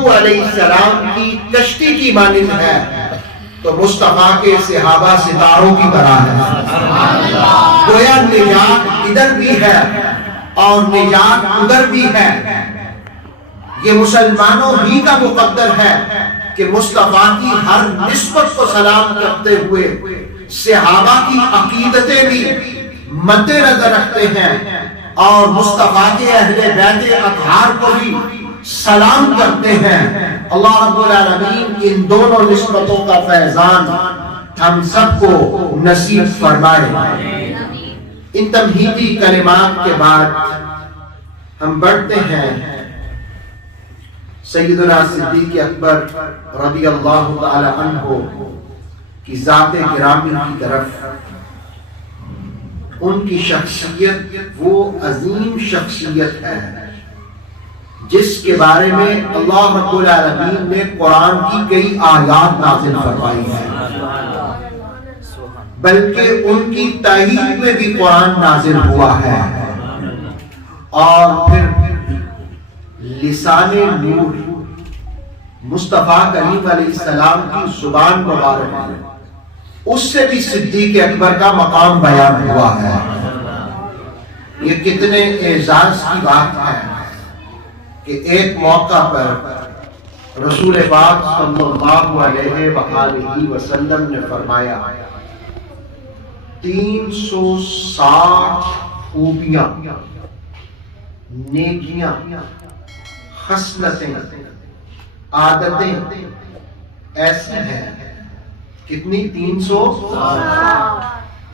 نوح علیہ السلام کی کشتی کی مانند ہے تو مصطفیٰ کے صحابہ ستاروں کی طرح ہے۔ گویا نجات ادھر بھی ہے اور نجات ادھر بھی ہے۔ یہ مسلمانوں ہی کا مقدر ہے کہ مصطفیٰ کی ہر نسبت کو سلام کرتے ہوئے صحابہ کی عقیدتیں بھی مد نظر رکھتے ہیں اور مصطفیٰ کے اہل بیت اطہار کو بھی سلام کرتے ہیں۔ اللہ رب العالمین ان دونوں نسبتوں کا فیضان ہم سب کو نصیب فرمائے۔ ان تمہیدی کلمات کے بعد ہم بڑھتے ہیں سیدنا صدیق اکبر رضی اللہ تعالی عنہ کی ذات گرامی کی طرف۔ ان کی شخصیت وہ عظیم شخصیت ہے جس کے بارے میں اللہ رب العالمین نے قرآن کی کئی آیات نازل فرمائی ہیں، بلکہ ان کی تائید میں بھی قرآن نازل ہوا ہے۔ اور پھر لسان نور مصطفیٰ کریم علیہ السلام کی زبان مبارک ہے، اس سے بھی صدیق اکبر کا مقام بیان ہوا ہے۔ یہ کتنے اعزاز کی بات ہے کہ ایک موقع پر رسول پاک صلی اللہ علیہ وآلہ وسلم نے فرمایا 360 خوبیاں، نیکیاں، خصلتیں، عادتیں ایسی ہیں۔ کتنی؟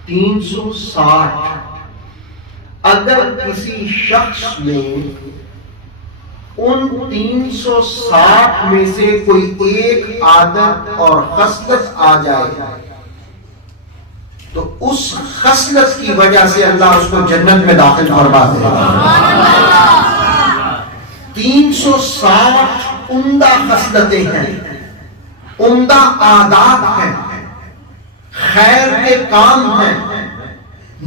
360۔ اگر کسی شخص میں ان 360 میں سے کوئی ایک عادت اور خصلت آ جائے تو اس خصلت کی وجہ سے اللہ اس کو جنت میں داخل فرما دے گا۔ 360 عمدہ خصلتیں ہیں، عمدہ عادات ہیں، خیر کے کام ہیں،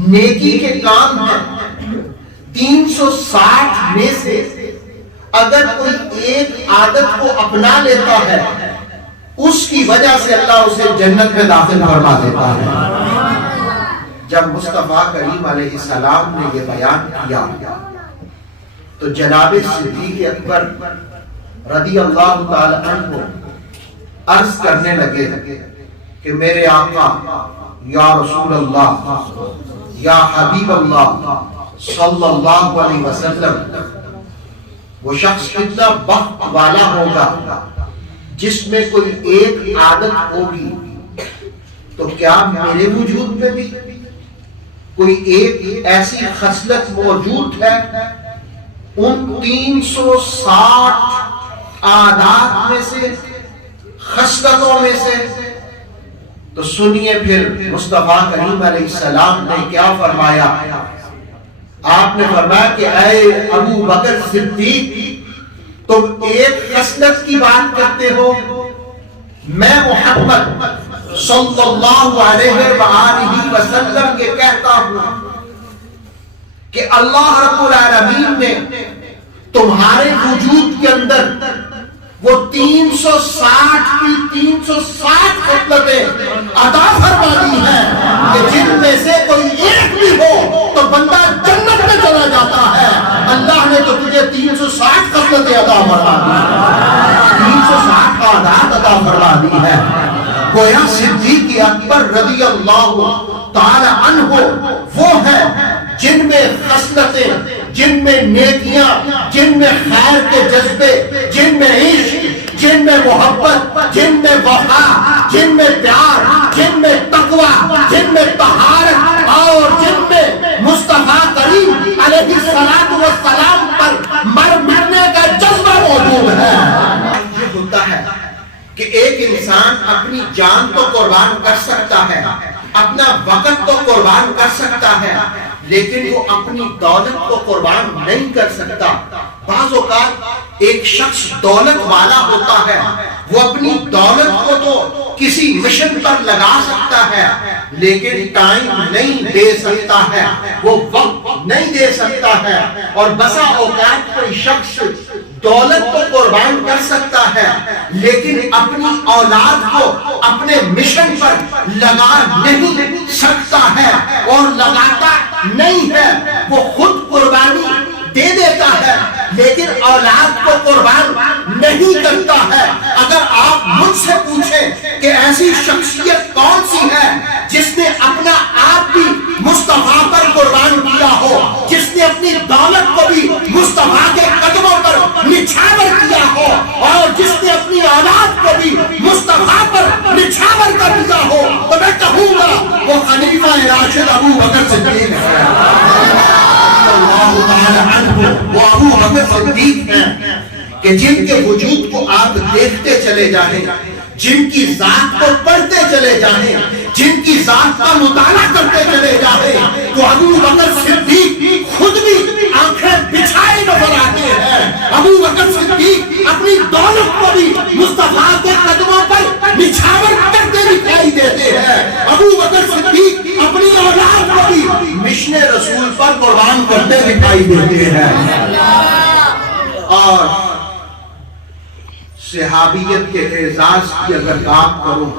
نیکی کے کام ہیں۔ 360 میں سے اگر کوئی ایک عادت کو اپنا لیتا ہے اس کی وجہ سے اللہ اسے جنت میں داخل فرما دیتا ہے۔ جب مصطفیٰ کریم علیہ السلام نے یہ بیان کیا تو جناب صدیق اکبر رضی اللہ تعالی عنہ عرض کرنے لگے کہ میرے آقا یا رسول اللہ یا حبیب اللہ صلی اللہ علیہ وسلم، وہ شخص کتنا بخت والا ہوگا جس میں کوئی ایک عادت ہوگی، تو کیا میرے وجود میں بھی کوئی ایک ایسی خصلت موجود ہے ان 360 عادات میں سے، خصلتوں میں سے؟ تو سنیے پھر مصطفیٰ کریم علیہ السلام نے کیا فرمایا۔ آپ نے فرمایا کہ اے ابو بکر صدیق، تم ایک خصلت کی بات کرتے ہو، میں محمد صلی اللہ علیہ وآلہ وسلم یہ کہتا ہوں کہ اللہ رب العالمین نے تمہارے وجود کے اندر وہ 360 کی 360 خصلتیں عطا فرما دی ہیں کہ جن میں سے کوئی ایک بھی ہو تو بندہ جنت میں چلا جاتا ہے۔ اللہ نے تو تجھے 360 خصلتیں عطا فرما دی، 360 عادات عطا فرما دی ہے۔ گویا صدیق اکبر رضی اللہ تعالی عنہ وہ ہے جن میں خصلتیں، جن میں نیکیاں، جن میں خیر کے جذبے، جن میں عشق، جن میں محبت، جن میں وفا، جن میں پیار، جن میں تقوی، جن میں طہارت اور جن میں مصطفیٰ کریم علیہ السلام پر مرنے کا جذبہ موجود ہے۔ یہ ہوتا ہے کہ ایک انسان اپنی جان تو قربان کر سکتا ہے، اپنا وقت تو قربان کر سکتا ہے، لیکن وہ اپنی دولت کو قربان نہیں کر سکتا۔ بعض اوقات ایک شخص دولت والا ہوتا ہے، وہ اپنی دولت کو تو کسی مشن پر لگا سکتا ہے لیکن ٹائم نہیں دے سکتا ہے، وہ وقت نہیں دے سکتا ہے۔ اور بسا اوقات کوئی شخص دولت کو قربان کر سکتا ہے لیکن اپنی اولاد کو اپنے مشن پر لگا نہیں سکتا ہے اور لگاتا نہیں ہے. وہ خود قربانی دے دیتا ہے لیکن اولاد کو قربان نہیں کرتا ہے. اگر آپ مجھ سے پوچھیں کہ ایسی شخصیت کون سی ہے جس نے اپنا آپ بھی مصطفیٰ پر قربان کیا ہو, جس نے اپنی دولت کو بھی مصطفیٰ کے قدموں پر نچھاور کیا ہو, اور جس نے اپنی اولاد کو بھی مصطفیٰ پر نچھاور کر دیا ہو, تو میں کہوں گا وہ خلیفہ راشد ابو بکر صدیق ہے. اللہ تعالی عنہ وہ ابو بکر صدیق ہیں کہ جن کے وجود کو آپ دیکھتے چلے جائیں, جن کی ذات کو پڑھتے چلے جائیں, جن کی ذات کا مطالعہ کرتے چلے جائیں, تو ابو بکر صدیق خود بھی آنکھیں بچھائے نظر آتے ہیں. ابو بکر صدیق اپنی دولت کو بھی مصطفیٰ کے قدموں پر نچھاور کرتے دکھائی دیتے ہیں. ابو بکر صدیق اپنی اولاد کو بھی مشن رسول پر قربان کرتے دکھائی دیتے ہیں. اور صحابیت کے اعزاز کی اگر بات کروں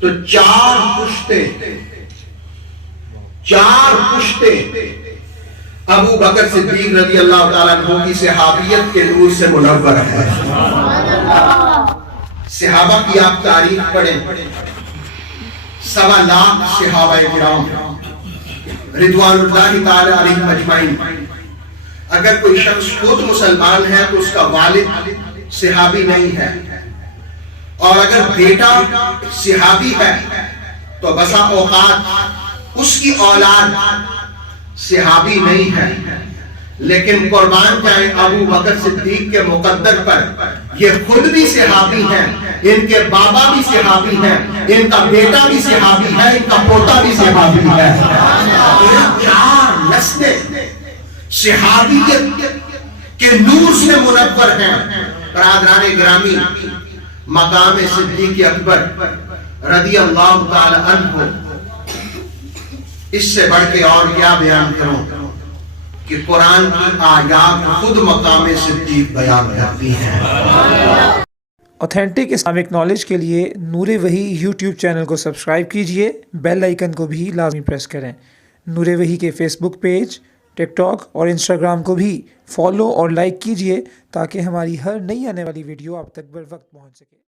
تو چار پشتے ابو بکر صدیق رضی اللہ تعالیٰ عنہ کی صحابیت کے نور سے منور ہے. صحابہ کی آپ تاریخ پڑھیں, 1.25 لاکھ صحابہ کرام رضوان اللہ تعالی علیہم اجمعین. اگر کوئی شخص خود مسلمان ہے تو اس کا والد صحابی نہیں ہے, اور اگر بیٹا صحابی ہے تو بسا اوقات اس کی اولاد صحابی نہیں ہے. لیکن قربان جائیں ابو بکر صدیق کے مقدر پر, یہ خود بھی صحابی ہیں, ان کے بابا بھی صحابی ہیں, ان کا بیٹا بھی صحابی ہے, ان کا پوتا بھی صحابی ہے. چار نسلیں صحابیت کے نور سے منور ہیں. برادران گرامی, مقام صدیق اکبر رضی اللہ تعالی عنہ, اس سے بڑھ کے اور کیا بیان کروں کہ قرآن کی آیات خود مقام صدیق بیان کرتی ہیں. اوتھینٹک اسلامک نالج کے لیے نور وحی یوٹیوب چینل کو سبسکرائب کیجئے, بیل آئیکن کو بھی لازمی پریس کریں. نور وحی کے فیس بک پیج, ٹک ٹاک اور انسٹاگرام کو بھی فالو اور لائک کیجئے تاکہ ہماری ہر نئی آنے والی ویڈیو آپ تک بر وقت پہنچ سکے.